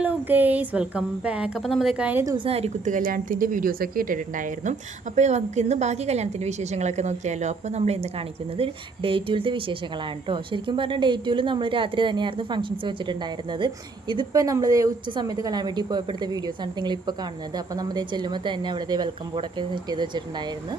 Hello guys, welcome back. അപ്പോൾ നമ്മുടെ കഴിഞ്ഞ ദിവസം അരിക്കുത്ത് കല്യാണത്തിൻ്റെ വീഡിയോസൊക്കെ ഇട്ടിട്ടുണ്ടായിരുന്നു. അപ്പോൾ നമുക്ക് ഇന്ന് ബാക്കി കല്യാണത്തിൻ്റെ വിശേഷങ്ങളൊക്കെ നോക്കിയാലോ. അപ്പോൾ നമ്മൾ ഇന്ന് കാണിക്കുന്നത് ഡേ ടൂലത്തെ വിശേഷങ്ങളാണ് കേട്ടോ. ശരിക്കും പറഞ്ഞാൽ ഡേ ടൂല് നമ്മൾ രാത്രി തന്നെയായിരുന്നു ഫംഗ്ഷൻസ് വെച്ചിട്ടുണ്ടായിരുന്നത്. ഇതിപ്പോൾ നമ്മൾ ഉച്ച സമയത്ത് കല്യാണം വീട്ടിൽ പോയപ്പോഴത്തെ വീഡിയോസാണ് നിങ്ങളിപ്പോൾ കാണുന്നത്. അപ്പോൾ നമ്മൾ ചെല്ലുമ്പോൾ തന്നെ അവിടുത്തെ വെൽക്കം ബോർഡൊക്കെ സെറ്റ് ചെയ്ത് വെച്ചിട്ടുണ്ടായിരുന്നു.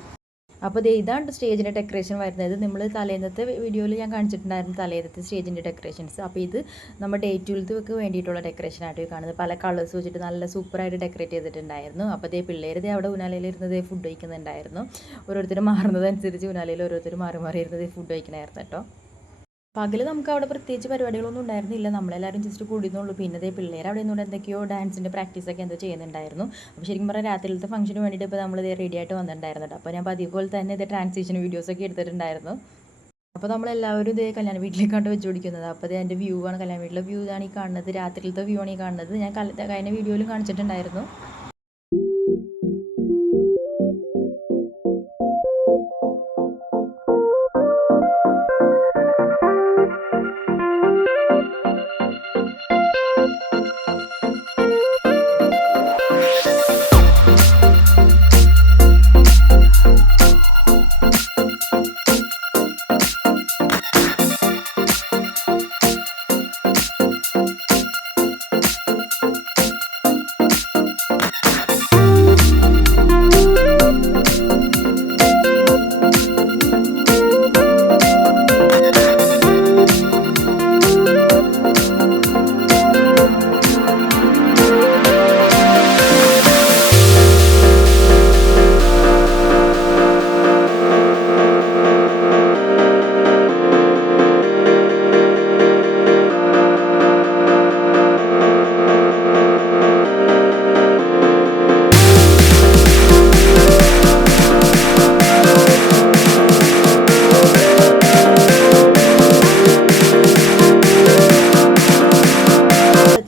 അപ്പോൾ ഇതാണ് സ്റ്റേജിൻ്റെ ഡെക്കറേഷൻ വരുന്നത്. നമ്മൾ തലേന്നത്തെ വീഡിയോയിൽ ഞാൻ കാണിച്ചിട്ടുണ്ടായിരുന്നു തലേന്നത്തെ സ്റ്റേജിൻ്റെ ഡെക്കറേഷൻസ്. അപ്പോൾ ഇത് നമ്മുടെ ഡേ ടൂലത്തൊക്കെ വേണ്ടിയിട്ടുള്ള ഡെക്കറേഷനായിട്ട് കാണുന്നത്. പല കളേഴ്സ് വെച്ചിട്ട് നല്ല സൂപ്പറായിട്ട് ഡെക്കറേറ്റ് ചെയ്തിട്ടുണ്ടായിരുന്നു. അപ്പോൾ പിള്ളേർ അവിടെ ഉനാലയിലിരുന്നത് ഫുഡ് കഴിക്കുന്നുണ്ടായിരുന്നു. ഓരോരുത്തർ മാറുന്നതനുസരിച്ച് ഉനാലയിൽ ഓരോരുത്തർ മാറി മാറി ഇരുന്നത് ഫുഡ് കഴിക്കണമായിരുന്നു കേട്ടോ. പകൽ നമുക്ക് അവിടെ പ്രത്യേകിച്ച് പരിപാടികളൊന്നും ഉണ്ടായിരുന്നില്ല. നമ്മളെല്ലാവരും ജസ്റ്റ് കൂടിയെന്നുള്ളൂ. പിന്നെ പിള്ളേർ അവിടെ നിന്നുകൊണ്ട് എന്തൊക്കെയോ ഡാൻസിൻ്റെ പ്രാക്ടീസൊക്കെ എന്തോ ചെയ്യുന്നുണ്ടായിരുന്നു. അപ്പോൾ ശരിക്കും പറഞ്ഞാൽ രാത്രിയിലത്തെ ഫംഗ്ഷന് വേണ്ടിയിട്ട് ഇപ്പോൾ നമ്മൾ റെഡി ആയിട്ട് വന്നിട്ടുണ്ടായിരുന്നു. അപ്പോൾ ഞാൻ പതിപോലെ തന്നെ ട്രാൻസിഷൻ വീഡിയോസൊക്കെ എടുത്തിട്ടുണ്ടായിരുന്നു. അപ്പോൾ നമ്മളെല്ലാവരും കല്യാണ വീട്ടിലേക്കാണ്ട് വെച്ച് പിടിക്കുന്നത്. അപ്പോൾ എൻ്റെ വ്യൂ ആണ്, കല്യാണ വീട്ടിലെ വ്യൂ ആണ് ഈ കാണുന്നത്. രാത്രിയിലത്തെ വ്യൂ ആണ് ഈ കാണുന്നത്. ഞാൻ കഴിഞ്ഞ വീഡിയോയിലും കാണിച്ചിട്ടുണ്ടായിരുന്നു.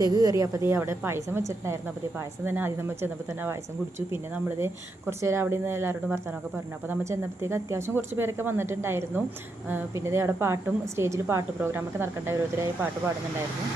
കയറി. അപ്പോൾ അവിടെ പായസം വെച്ചിട്ടുണ്ടായിരുന്നു. അപ്പോൾ പായസം തന്നെ ആദ്യം നമ്മൾ ചെന്നപ്പോൾ തന്നെ പായസം കുടിച്ചു. പിന്നെ നമ്മളിത് കുറച്ച് നേരം അവിടെ നിന്ന് എല്ലാവരോടും വർത്തമാനമൊക്കെ പറഞ്ഞു. അപ്പോൾ നമ്മൾ ചെന്നപ്പോഴത്തേക്ക് അത്യാവശ്യം കുറച്ച് പേരൊക്കെ വന്നിട്ടുണ്ടായിരുന്നു. പിന്നെ അവിടെ പാട്ടും സ്റ്റേജിൽ പാട്ട് പ്രോഗ്രാമൊക്കെ നടക്കണ്ടായി. ഓരോരുത്തരായി പാട്ട് പാടുന്നുണ്ടായിരുന്നു.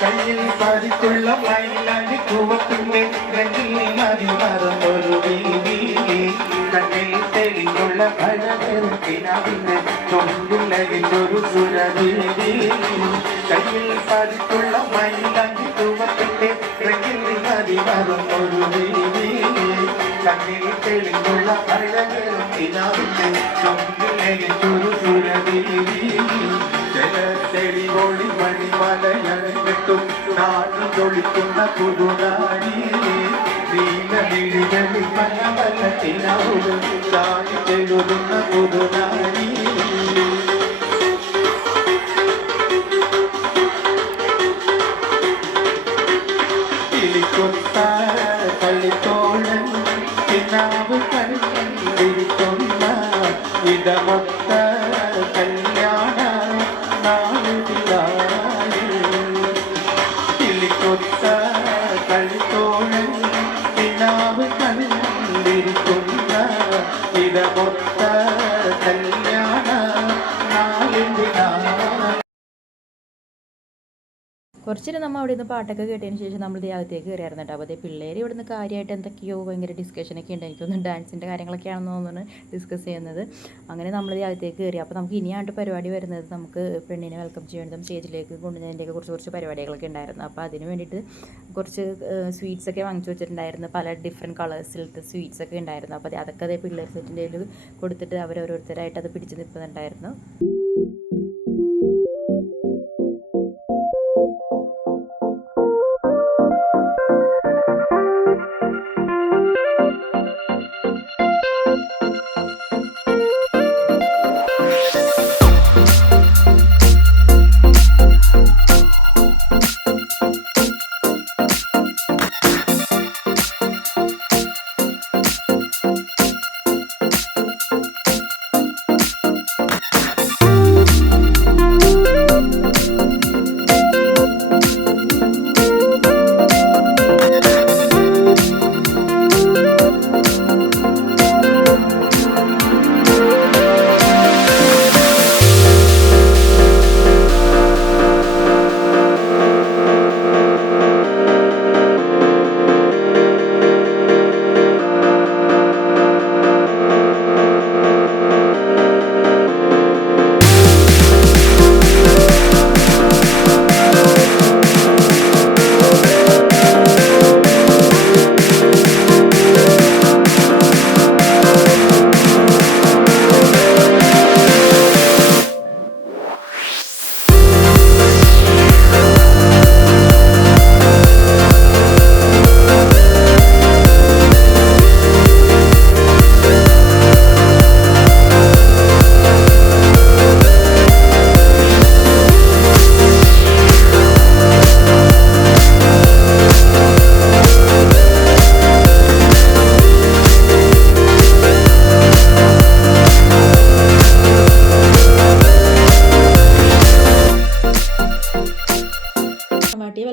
കയ്യിൽ പതിക്കുള്ള മൈലാണ്ടി കൂവത്തിന്റെ മതി മറന്നൊരു വീതി കണ്ണിൽ തെളിഞ്ഞുള്ള ഭരതത്തിനവിന് തൊണ്ടിലൊരു സുരവീതി കയ്യിൽ പതിക്കുള്ള മൈലാണ്ടി കൂവത്തിന്റെ മതി മറന്നൊരു വീതി കണ്ണിൽ തെളിഞ്ഞുള്ള ഭരതത്തിനവിന് തൊണ്ടിലൊരു സുരവീതി തെളിവൊളി മണിമലയണിട്ടും നാട്ടിൽ തൊളിക്കുന്ന പുതുനാരി നീലമിഴികളിൽ പല പലത്തിനോടും ചാടി തെളുന്ന പുതുനാരി ഇടമൊത്ത കല്യാണ നാളിലായി കിളിക്കൊത്ത കളിത്തോഴൻ പിന്നാവ് കണ്ടിരിക്കുന്ന ഇടമൊത്ത കല്യാണ നാളിലായി. കുറച്ചേരം നമ്മൾ അവിടെ നിന്ന് പാട്ടൊക്കെ കേട്ടതിന് ശേഷം നമ്മൾ അകത്തേക്ക് കയറിയായിരുന്നു കേട്ടോ. അപ്പോൾ അതേ പിള്ളേർ ഇവിടെ നിന്ന് കാര്യമായിട്ട് എന്തൊക്കെയോ ഭയങ്കര ഡിസ്കഷനൊക്കെ ഉണ്ട്. എനിക്കൊന്നും ഡാൻസിൻ്റെ കാര്യങ്ങളൊക്കെയാണെന്ന് തോന്നുന്നു ഡിസ്കസ് ചെയ്യുന്നത്. അങ്ങനെ നമ്മൾ അകത്തേക്ക് കയറി. അപ്പോൾ നമുക്ക് ഇനിയാണ്ട് പരിപാടി വരുന്നത് നമുക്ക് പെണ്ണിനെ വെൽക്കം ചെയ്യേണ്ടതും സ്റ്റേജിലേക്ക് കൊണ്ടുവന്നതിൻ്റെയൊക്കെ കുറച്ച് പരിപാടികളൊക്കെ ഉണ്ടായിരുന്നു. അപ്പോൾ അതിന് വേണ്ടിയിട്ട് കുറച്ച് സ്വീറ്റ്സൊക്കെ വാങ്ങിച്ചു വെച്ചിട്ടുണ്ടായിരുന്നു. പല ഡിഫറെൻറ്റ് കളേഴ്സിലത്തെ സ്വീറ്റ്സൊക്കെ ഉണ്ടായിരുന്നു. അപ്പോൾ അതൊക്കെ അതേ പിള്ളേർ സെറ്റിൻ്റെ കൊടുത്തിട്ട് അവരോരോരുത്തരായിട്ട് അത് പിടിച്ച് നിൽക്കുന്നുണ്ടായിരുന്നു.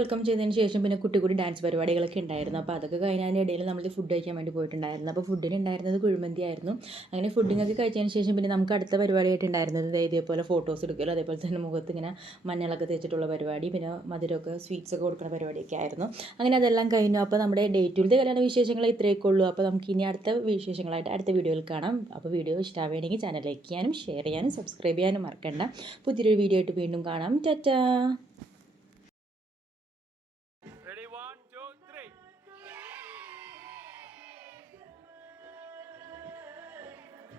വെൽക്കം ചെയ്തതിന് ശേഷം പിന്നെ കുട്ടി ഡാൻസ് പരിപാടികളൊക്കെ ഉണ്ടായിരുന്നു. അപ്പോൾ അതൊക്കെ കഴിഞ്ഞതിൻ്റെ ഇടയിൽ നമ്മൾ ഫുഡ് കഴിക്കാൻ വേണ്ടി പോയിട്ടുണ്ടായിരുന്നു. അപ്പോൾ ഫുഡിന് ഉണ്ടായിരുന്നത് കുഴിമന്തി ആയിരുന്നു. അങ്ങനെ ഫുഡിങ്ങൊക്കെ കഴിച്ചതിന് ശേഷം പിന്നെ നമുക്ക് അടുത്ത പരിപാടിയായിട്ട് ഉണ്ടായിരുന്നത് ഇതേപോലെ ഫോട്ടോസ് എടുക്കലോ അതേപോലെ തന്നെ മുഖത്ത് ഇങ്ങനെ മഞ്ഞളൊക്കെ തേച്ചിട്ടുള്ള പരിപാടി, പിന്നെ മധുരമൊക്കെ സ്വീറ്റ്സൊക്കെ കൊടുക്കുന്ന പരിപാടിയൊക്കെ ആയിരുന്നു. അങ്ങനെ അതെല്ലാം കഴിഞ്ഞു. അപ്പോൾ നമ്മുടെ ഡേ ടൂലത്തെ കല്യാണ വിശേഷങ്ങൾ ഇത്രയൊക്കെ ഉള്ളൂ. അപ്പോൾ നമുക്ക് ഇനി അടുത്ത വിശേഷങ്ങളായിട്ട് അടുത്ത വീഡിയോയിൽ കാണാം. അപ്പോൾ വീഡിയോ ഇഷ്ടമാവുകയാണെങ്കിൽ ചാനൽ ലൈക്ക് ചെയ്യാനും ഷെയർ ചെയ്യാനും സബ്സ്ക്രൈബ് ചെയ്യാനും മറക്കണ്ട. പുതിയൊരു വീഡിയോ ആയിട്ട് വീണ്ടും കാണാം. ടാറ്റാ.